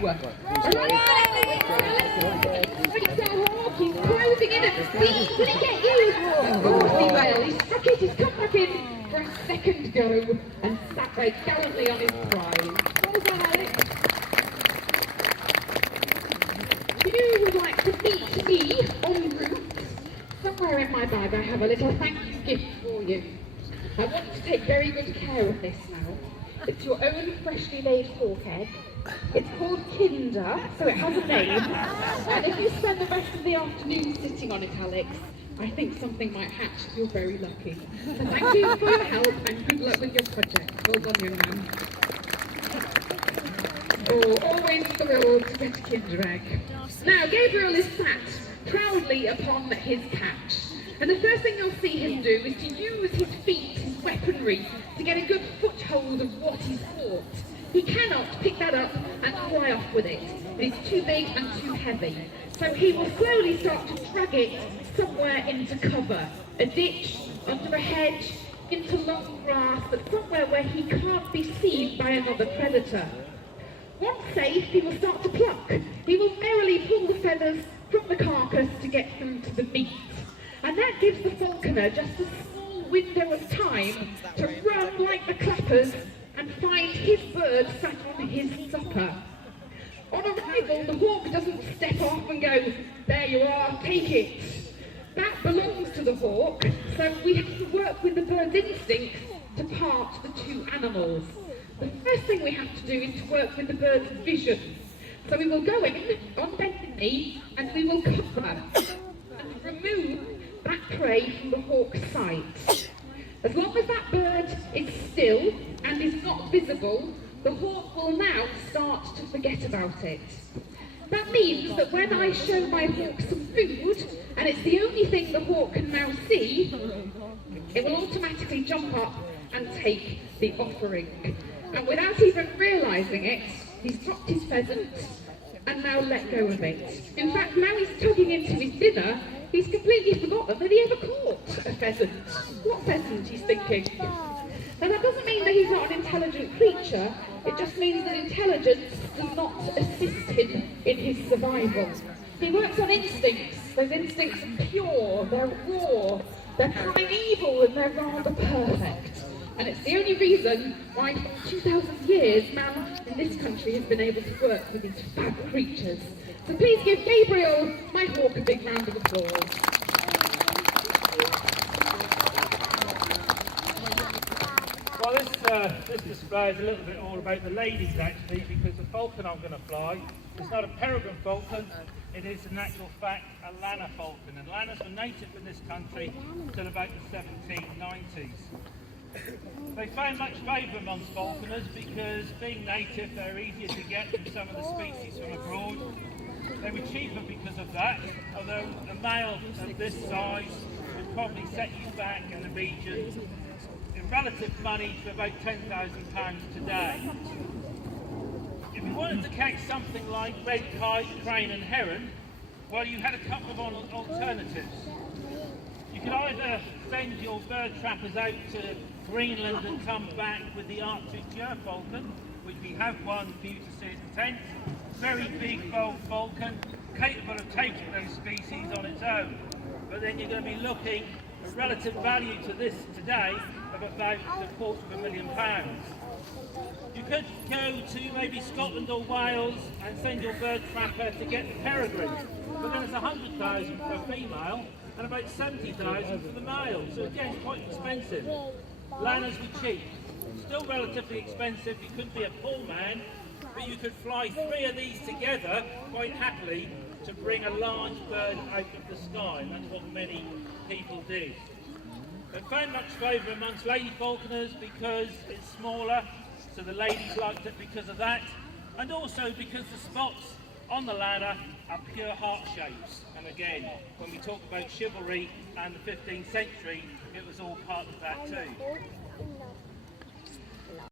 He's closing in at the speed. Did he get you? Of course he will. He struck it. He's come back in for a second go and sat very gallantly on his prize. Well done, Alex. If you would like to meet me en route, somewhere in my bag I have a little thank you gift for you. I want you to take very good care of this now. It's your own freshly laid hawk egg. It's called Kinder, so it has a name. And if you spend the rest of the afternoon sitting on it, Alex, I think something might hatch if you're very lucky. So thank you for your help and good luck with your project. Well done, young man. Oh, always thrilled to get a Kinder egg. Now, Gabriel is sat proudly upon his catch. And the first thing you'll see him do is to use his feet, his weaponry, to get a good foothold of what he's caught. He cannot pick that up and fly off with it. It's too big and too heavy. So he will slowly start to drag it somewhere into cover. A ditch, under a hedge, into long grass, but somewhere where he can't be seen by another predator. Once safe, he will start to pluck. He will merrily pull the feathers from the carcass to get through to the meat. And that gives the falconer just a small window of time to run like the clappers and find his bird sat on his supper. On arrival, the hawk doesn't step off and go, there you are, take it. That belongs to the hawk, so we have to work with the bird's instincts to part the two animals. The first thing we have to do is to work with the bird's vision. So we will go in on bended knee and we will cover and remove that prey from the hawk's sight. As long as that bird is still and is not visible, the hawk will now start to forget about it. That means that when I show my hawk some food, and it's the only thing the hawk can now see, it will automatically jump up and take the offering. And without even realising it, he's dropped his pheasant and now let go of it. In fact, now he's tugging into his dinner, he's completely forgotten that he ever caught a pheasant. What pheasant, he's thinking. Now that doesn't mean that he's not an intelligent creature, it just means that intelligence does not assist him in his survival. He works on instincts. Those instincts are pure, they're raw, they're primeval, and they're rather perfect. And it's the only reason why for 2,000 years man in this country has been able to work with these fab creatures. So please give Gabriel, my hawk, a big round of applause. Well, this display is a little bit all about the ladies actually, because the falcon I'm going to fly is not a peregrine falcon, it is in actual fact a lanner falcon. And lanners were native in this country until about the 1790s. They found much favour amongst falconers because being native they're easier to get than some of the species from abroad. They were cheaper because of that, although a male of this size would probably set you back in the region in relative money to about £10,000 today. If you wanted to catch something like red kite, crane and heron, well, you had a couple of alternatives. You could either send your bird trappers out to Greenland and come back with the Arctic gerfalcon, which we have one for you to see at the tent. Very big, bold falcon, capable of taking those species on its own. But then you're going to be looking at relative value to this today of about £250,000. You could go to maybe Scotland or Wales and send your bird trapper to get the peregrine, but then it's £100,000 for a female and about £70,000 for the male, so again quite expensive. Lanners were cheap, still relatively expensive. You could be a poor man, but you could fly 3 of these together quite happily to bring a large bird out of the sky, and that's what many people did. It found much favour amongst lady falconers because it's smaller, so the ladies liked it because of that, and also because the spots on the lanner are pure heart shapes. And again, when we talk about chivalry and the 15th century, it was all part of that too.